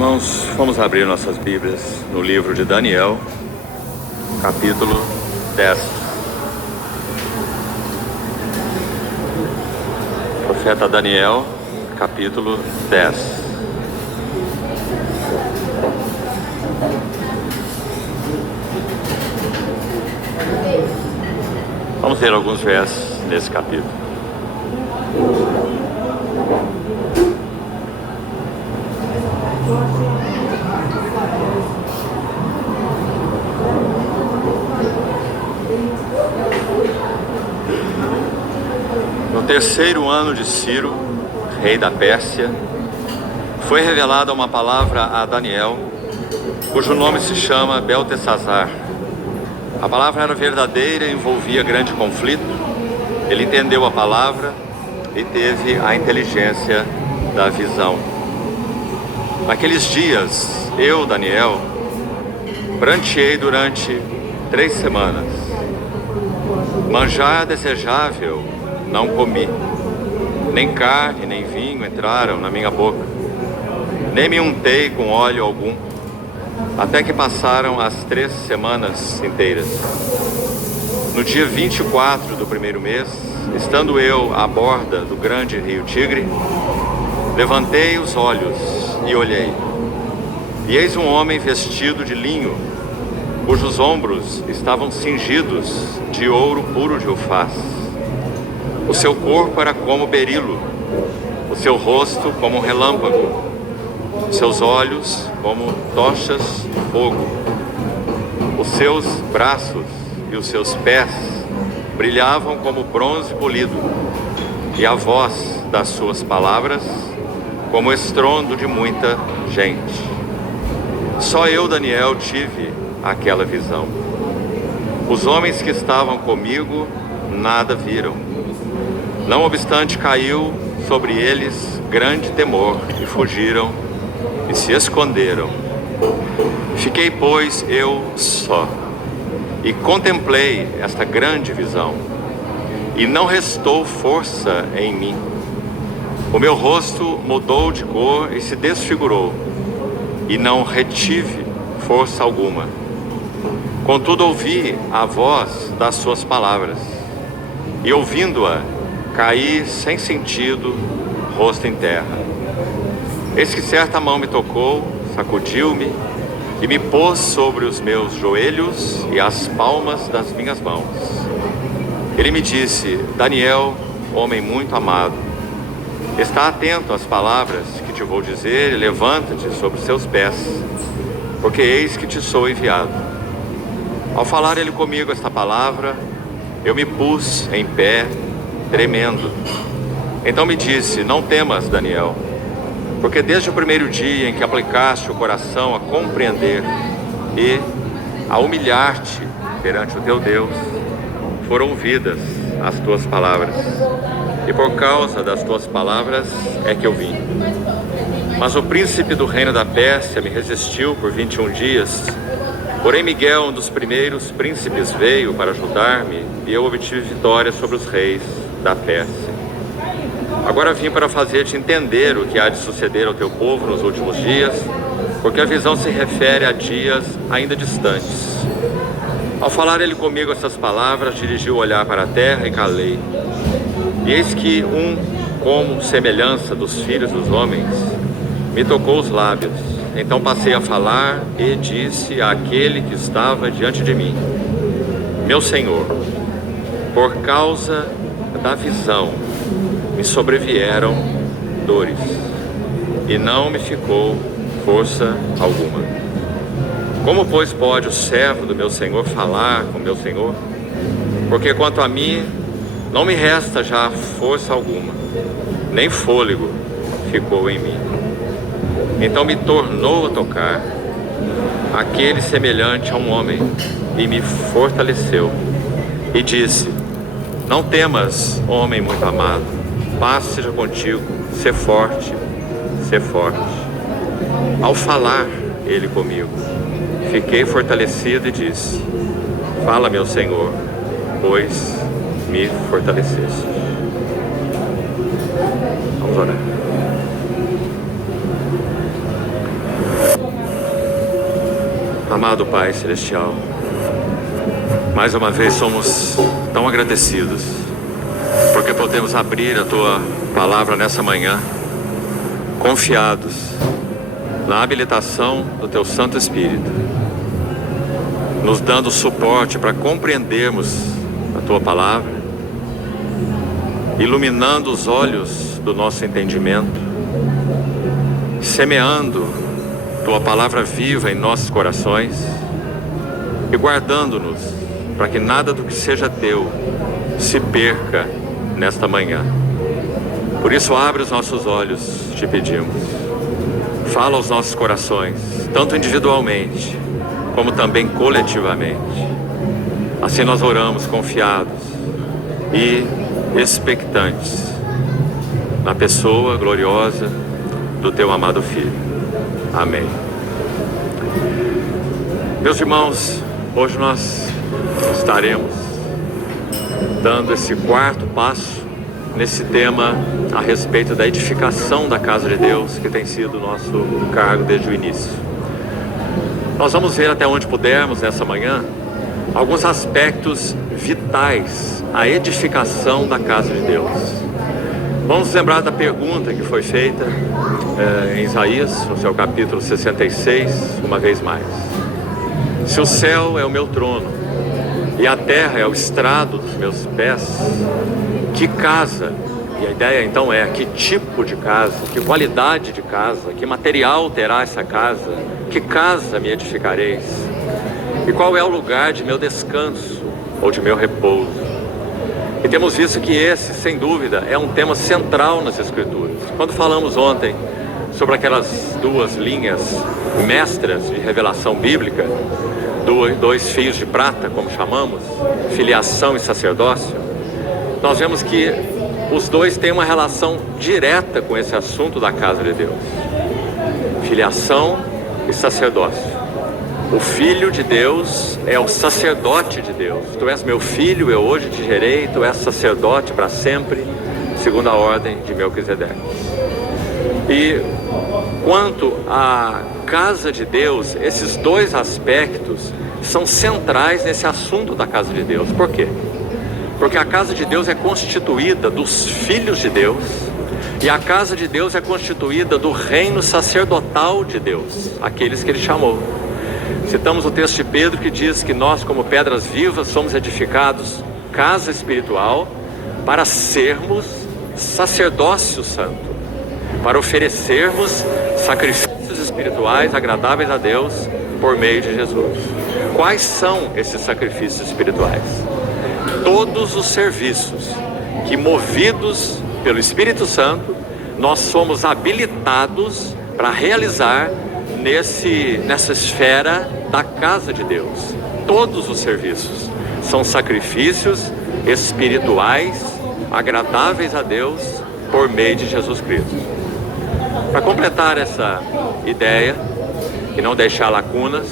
Irmãos, vamos abrir nossas Bíblias no livro de Daniel, capítulo 10. Profeta Daniel, capítulo 10. Vamos ler alguns versos nesse capítulo. No terceiro ano de Ciro, rei da Pérsia, foi revelada uma palavra a Daniel, cujo nome se chama Beltesazar. A palavra era verdadeira e envolvia grande conflito. Ele entendeu a palavra e teve a inteligência da visão. Naqueles dias, eu, Daniel, pranteei durante 3 semanas. Manjar desejável não comi, nem carne nem vinho entraram na minha boca, nem me untei com óleo algum, até que passaram as 3 semanas inteiras. No dia 24 do primeiro mês, estando eu à borda do grande rio Tigre, levantei os olhos e olhei, e eis um homem vestido de linho, cujos ombros estavam cingidos de ouro puro de Ufaz. O seu corpo era como berilo, o seu rosto como um relâmpago, os seus olhos como tochas de fogo, os seus braços e os seus pés brilhavam como bronze polido, e a voz das suas palavras como estrondo de muita gente. Só eu, Daniel, tive aquela visão. Os homens que estavam comigo nada viram. Não obstante, caiu sobre eles grande temor e fugiram e se esconderam. Fiquei, pois, eu só e contemplei esta grande visão, e não restou força em mim. O meu rosto mudou de cor e se desfigurou, e não retive força alguma. Contudo, ouvi a voz das suas palavras, e ouvindo-a, caí sem sentido, rosto em terra. Eis que certa mão me tocou, sacudiu-me e me pôs sobre os meus joelhos e as palmas das minhas mãos. Ele me disse: Daniel, homem muito amado, está atento às palavras que te vou dizer e levanta-te sobre os seus pés, porque eis que te sou enviado. Ao falar ele comigo esta palavra, eu me pus em pé, tremendo. Então me disse: não temas, Daniel, porque desde o primeiro dia em que aplicaste o coração a compreender e a humilhar-te perante o teu Deus, foram ouvidas as tuas palavras, e por causa das tuas palavras é que eu vim. Mas o príncipe do reino da Pérsia me resistiu por 21 dias, porém Miguel, um dos primeiros príncipes, veio para ajudar-me, e eu obtive vitória sobre os reis da Pérsia. Agora vim para fazer-te entender o que há de suceder ao teu povo nos últimos dias, porque a visão se refere a dias ainda distantes. Ao falar ele comigo essas palavras, dirigiu o olhar para a terra e calei. E eis que como semelhança dos filhos dos homens, me tocou os lábios. Então passei a falar e disse àquele que estava diante de mim: meu Senhor, por causa da visão me sobrevieram dores, e não me ficou força alguma. Como, pois, pode o servo do meu Senhor falar com meu Senhor? Porque quanto a mim, não me resta já força alguma, nem fôlego ficou em mim. Então me tornou a tocar aquele semelhante a um homem, e me fortaleceu, e disse: não temas, homem muito amado, paz seja contigo, sê forte, sê forte. Ao falar ele comigo, fiquei fortalecido e disse: fala, meu Senhor, pois me fortaleceste. Vamos orar. Amado Pai Celestial, mais uma vez somos tão agradecidos porque podemos abrir a Tua palavra nessa manhã, confiados na habilitação do Teu Santo Espírito, nos dando suporte para compreendermos a Tua palavra, iluminando os olhos do nosso entendimento, semeando Tua palavra viva em nossos corações e guardando-nos para que nada do que seja Teu se perca nesta manhã. Por isso, abre os nossos olhos, te pedimos. Fala aos nossos corações, tanto individualmente como também coletivamente. Assim nós oramos confiados e expectantes na pessoa gloriosa do Teu amado Filho. Amém. Meus irmãos, hoje nós estaremos dando esse quarto passo nesse tema a respeito da edificação da casa de Deus, que tem sido o nosso cargo desde o início. Nós vamos ver até onde pudermos nessa manhã alguns aspectos vitais à edificação da casa de Deus. Vamos lembrar da pergunta que foi feita em Isaías, no seu capítulo 66, uma vez mais. Se o céu é o meu trono e a terra é o estrado dos meus pés, que casa, e a ideia então é que tipo de casa, que qualidade de casa, que material terá essa casa, que casa me edificareis, e qual é o lugar de meu descanso ou de meu repouso? E temos visto que esse, sem dúvida, é um tema central nas Escrituras. Quando falamos ontem sobre aquelas duas linhas mestras de revelação bíblica, dois fios de prata, como chamamos, filiação e sacerdócio, nós vemos que os dois têm uma relação direta com esse assunto da casa de Deus. Filiação e sacerdócio. O Filho de Deus é o sacerdote de Deus. Tu és meu filho, eu hoje te gerei, tu és sacerdote para sempre, segundo a ordem de Melquisedeque. E quanto à casa de Deus, esses dois aspectos são centrais nesse assunto da casa de Deus. Por quê? Porque a casa de Deus é constituída dos filhos de Deus, e a casa de Deus é constituída do reino sacerdotal de Deus, aqueles que Ele chamou. Citamos o texto de Pedro que diz que nós, como pedras vivas, somos edificados casa espiritual para sermos sacerdócio santo, para oferecermos sacrifícios espirituais agradáveis a Deus por meio de Jesus. Quais são esses sacrifícios espirituais? Todos os serviços que, movidos pelo Espírito Santo, nós somos habilitados para realizar nessa esfera da casa de Deus. Todos os serviços são sacrifícios espirituais agradáveis a Deus por meio de Jesus Cristo. Para completar essa ideia e não deixar lacunas,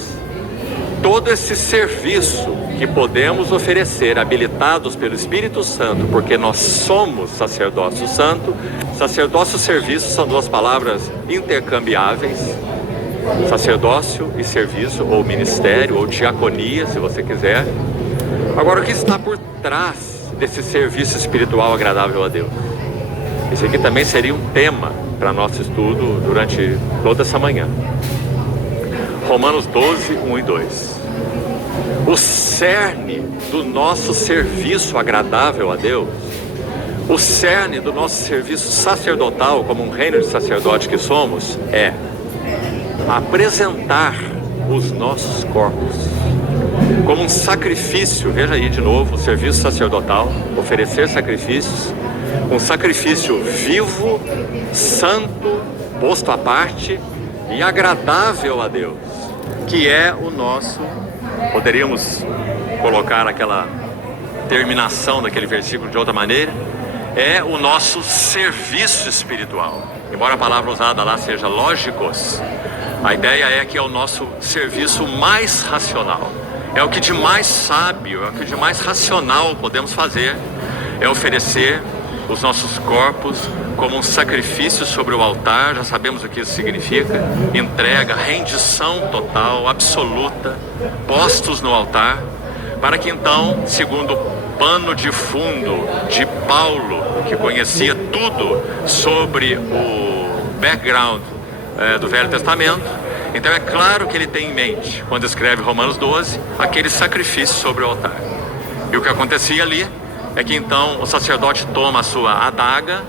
todo esse serviço que podemos oferecer, habilitados pelo Espírito Santo, porque nós somos sacerdócio santo. Sacerdócio e serviço são duas palavras intercambiáveis. Sacerdócio e serviço, ou ministério, ou diaconia, se você quiser. Agora, o que está por trás desse serviço espiritual agradável a Deus? Esse aqui também seria um tema para nosso estudo durante toda essa manhã. Romanos 12, 1 e 2. O cerne do nosso serviço agradável a Deus, o cerne do nosso serviço sacerdotal, como um reino de sacerdote que somos, é apresentar os nossos corpos como um sacrifício. Veja aí de novo o serviço sacerdotal: oferecer sacrifícios, um sacrifício vivo, santo, posto à parte e agradável a Deus, que é o nosso, poderíamos colocar aquela terminação daquele versículo de outra maneira, é o nosso serviço espiritual. Embora a palavra usada lá seja lógicos, a ideia é que é o nosso serviço mais racional, é o que de mais sábio, é o que de mais racional podemos fazer, é oferecer os nossos corpos como um sacrifício sobre o altar. Já sabemos o que isso significa: entrega, rendição total, absoluta, postos no altar, para que então, segundo o pano de fundo de Paulo, que conhecia tudo sobre o background do Velho Testamento, então é claro que ele tem em mente, quando escreve Romanos 12, aquele sacrifício sobre o altar. E o que acontecia ali é que então o sacerdote toma a sua adaga,